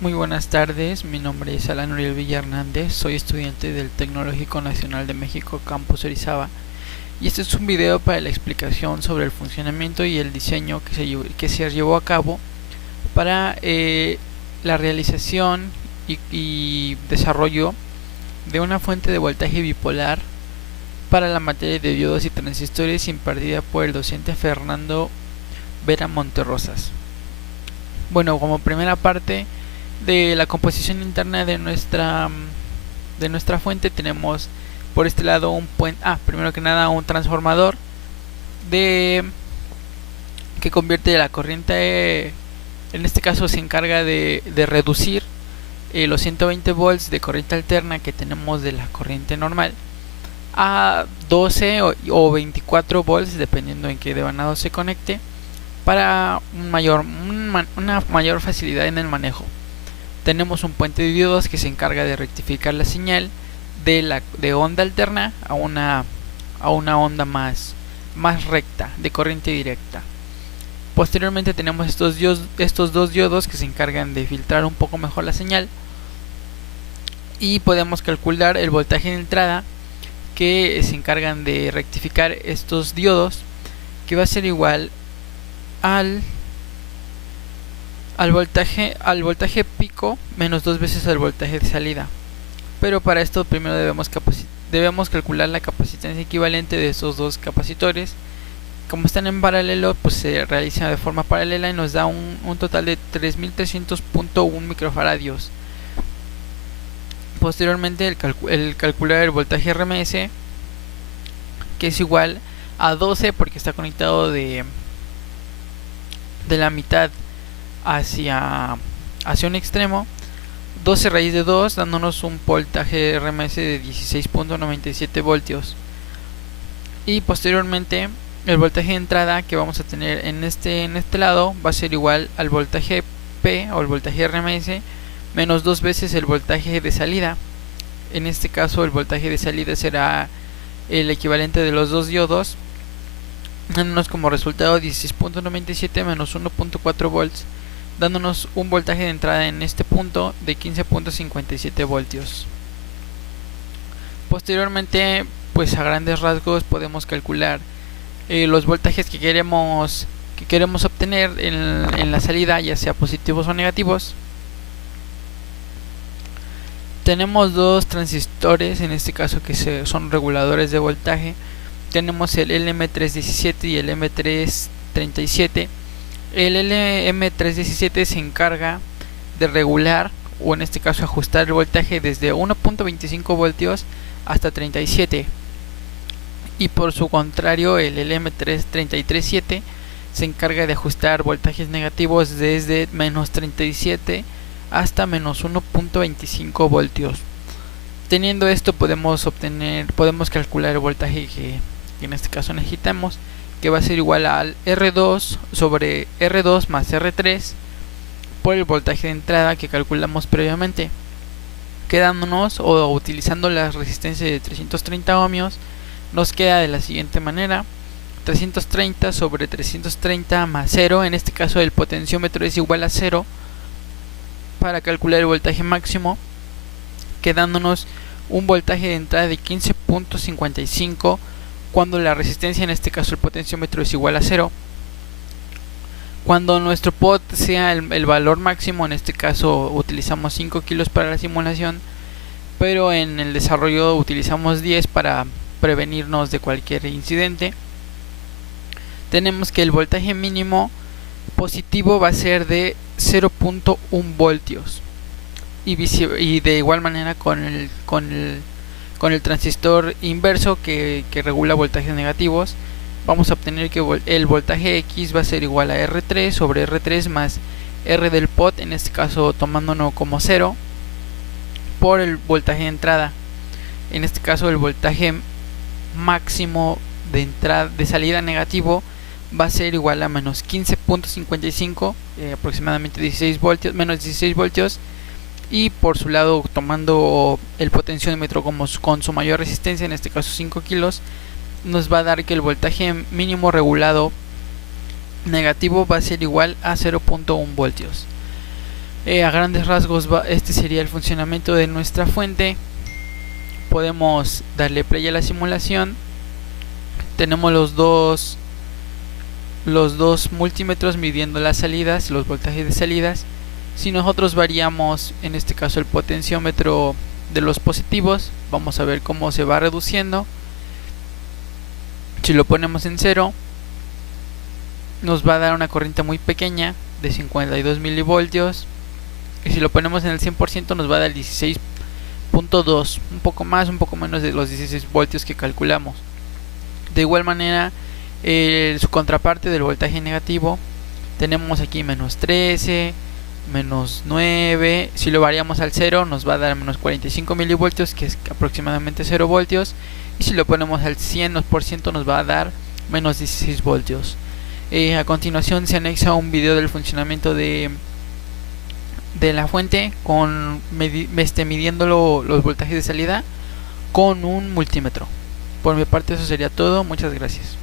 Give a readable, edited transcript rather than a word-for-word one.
Muy buenas tardes, mi nombre es Alan Uriel Villa Hernández, soy estudiante del Tecnológico Nacional de México Campus Orizaba y este es un video para la explicación sobre el funcionamiento y el diseño que se llevó a cabo para la realización y desarrollo de una fuente de voltaje bipolar para la materia de diodos y transistores impartida por el docente Fernando Vera Monterrosas. Bueno, como primera parte de la composición interna de nuestra fuente tenemos por este lado un puente, primero que nada un transformador que convierte la corriente, en este caso se encarga de reducir los 120 volts de corriente alterna que tenemos de la corriente normal a 12 o 24 volts dependiendo en qué devanado se conecte para una mayor facilidad en el manejo. Tenemos un puente de diodos que se encarga de rectificar la señal de onda alterna a una onda más recta, de corriente directa. Posteriormente tenemos estos dos diodos que se encargan de filtrar un poco mejor la señal y podemos calcular el voltaje de entrada que se encargan de rectificar estos diodos, que va a ser igual al voltaje pico menos dos veces el voltaje de salida. Pero para esto primero debemos calcular la capacitancia equivalente de estos dos capacitores. Como están en paralelo, pues se realiza de forma paralela y nos da un total de 3300.1 microfaradios. Posteriormente el calcular el voltaje RMS, que es igual a 12 porque está conectado de la mitad hacia un extremo, 12 raíz de 2 dándonos un voltaje RMS de 16.97 voltios. Y posteriormente el voltaje de entrada que vamos a tener en este lado va a ser igual al voltaje P o el voltaje RMS menos dos veces el voltaje de salida. En este caso el voltaje de salida será el equivalente de los dos diodos, dándonos como resultado 16.97 menos 1.4 volts, dándonos un voltaje de entrada en este punto de 15.57 voltios. Posteriormente, pues a grandes rasgos podemos calcular los voltajes que queremos obtener en la salida, ya sea positivos o negativos. Tenemos dos transistores, en este caso que son reguladores de voltaje. Tenemos el LM317 y el M337. El LM317 se encarga de regular, o en este caso ajustar el voltaje desde 1.25 voltios hasta 37. Y por su contrario, el LM337 se encarga de ajustar voltajes negativos desde menos 37 hasta menos 1.25 voltios. Teniendo esto podemos calcular el voltaje que en este caso necesitamos, que va a ser igual al R2 sobre R2 más R3 por el voltaje de entrada que calculamos previamente, quedándonos o utilizando la resistencia de 330 ohmios. Nos queda de la siguiente manera: 330 sobre 330 más 0, en este caso el potenciómetro es igual a 0 para calcular el voltaje máximo, quedándonos un voltaje de entrada de 15.55 cuando la resistencia, en este caso el potenciómetro, es igual a 0. Cuando nuestro pot sea el valor máximo, en este caso utilizamos 5 kilos para la simulación, pero en el desarrollo utilizamos 10 para prevenirnos de cualquier incidente. Tenemos que el voltaje mínimo positivo va a ser de 0.1 voltios y de igual manera con el transistor inverso que regula voltajes negativos, vamos a obtener que el voltaje X va a ser igual a R3 sobre R3 más R del pot, en este caso tomándolo como 0, por el voltaje de entrada. En este caso el voltaje máximo de salida negativo va a ser igual a menos 15.55, aproximadamente 16 voltios, menos 16 voltios. Y por su lado, tomando el potenciómetro con su mayor resistencia, en este caso 5 kilos, nos va a dar que el voltaje mínimo regulado negativo va a ser igual a 0.1 voltios. A grandes rasgos este sería el funcionamiento de nuestra fuente. Podemos darle play a la simulación. Tenemos los dos multímetros midiendo las salidas, los voltajes de salidas. Si nosotros variamos, en este caso el potenciómetro de los positivos, vamos a ver cómo se va reduciendo. Si lo ponemos en 0, nos va a dar una corriente muy pequeña de 52 milivoltios. Y si lo ponemos en el 100%, nos va a dar 16.2, un poco más, un poco menos de los 16 voltios que calculamos. De igual manera, su contraparte del voltaje negativo, tenemos aquí menos 13, menos 9. Si lo variamos al 0, nos va a dar menos 45 milivoltios, que es aproximadamente 0 voltios. Y si lo ponemos al 100%, nos va a dar menos 16 voltios. A continuación se anexa un video del funcionamiento de la fuente con midiendo los voltajes de salida con un multímetro. Por mi parte eso sería todo, muchas gracias.